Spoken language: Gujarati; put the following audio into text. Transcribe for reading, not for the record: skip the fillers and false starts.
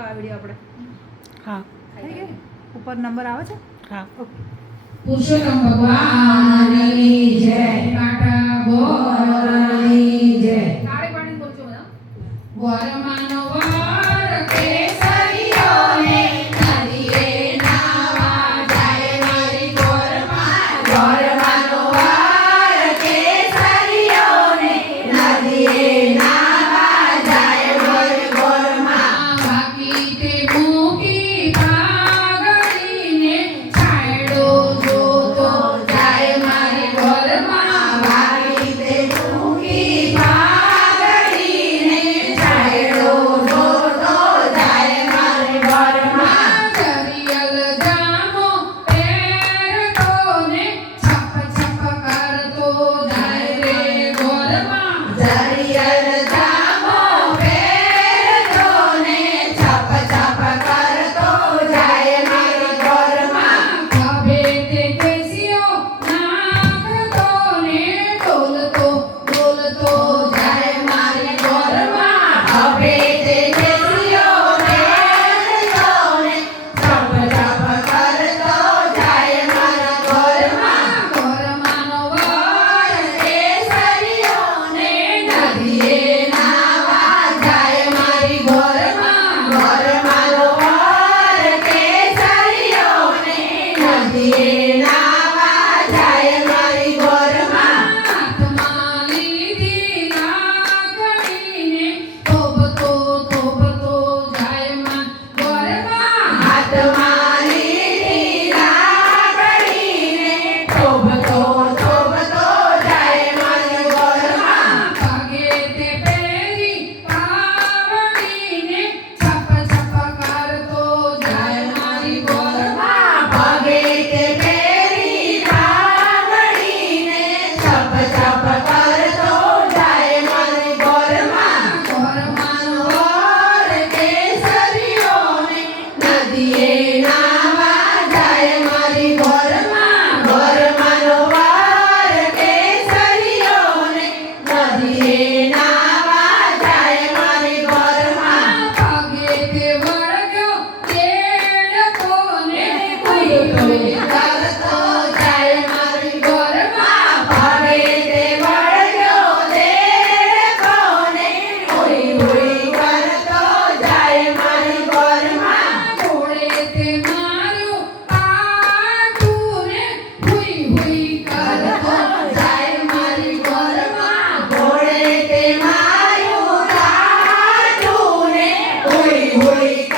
તો આ વિડીયો આપણે હા થઈ ગઈ ઉપર નંબર આવે છે હા ઓકે પુરુષોત્તમ ભગવાનની જય કાટા ગોરની જય તાળી પાડીને બોલજો બધા વરમાનો વર કેસરીઓને નદીએ નાવા જાય મારી ગોરમાં વરમાનો વર કેસરીઓને નદીએ નાવા જાય મારી ગોરમાં બાકી તે મૂકી પાઘડીને છાંયડો જોતો જાય મારી ગોરમાં બાકી તે મૂકી પાઘડીને છાંયડો જોતો જાય મારી ગોરમાં જરિયલ જામો પહેરતો ને છપ છપ કરતો જાય રે ગોરમાં જરિયલ જામો પહેરતો ને છપ છપ કરતો જાય મારી ગોરમાં ખભે તે કેસીઓ નાખતો ને ડોલતો ડોલતો જાય મારી ગોરમાં ખભે તે કેસીઓ નાખતો ને છપ છપ કરતો જાય મારા ગોરમાં ગોરમાંનો વર કેસરીઓને નદીએ નાવા જાય મારી ગોરમાં ગોરમાંનો વર કેસરીઓને નદીએ નાવા જાય મારી ગોરમાં હાથમાં લીધી લાકડીને થોભતો થોભતો જાય માં ગોરમાં હાથમાં લીધી લાકડીને થોભતો થોભતો જાય મારી ગોરમાં પગે તે પહેરી પાવડીને છપ છપ કરતો જાય મારી ગોરમાં પગે તે પહેરી પાવડીને છપ છપ કરતો જાય મારી ગોરમાં ગોરમાંનો વર કેસરીઓને નદીએ નાવા જાય મારી ગોરમાં ગોરમાંનો વર કેસરીઓને નદીએ નાવા જાય મારી ગોરમાં પગે તે વળગ્યો દેડકોને કોઈ કોઈ કરતો જાય મારી ગોરમાં પગે તે વળગ્યો દેડકોને કોઈ કોઈ કરતો જાય મારી ગોરમાં ઘોડે તે મારું પાટું ને હુઈ હુઈ કરતો જાય મારી ગોરમાં ઘોડે તે મારું પાટું ને હુઈ હુઈ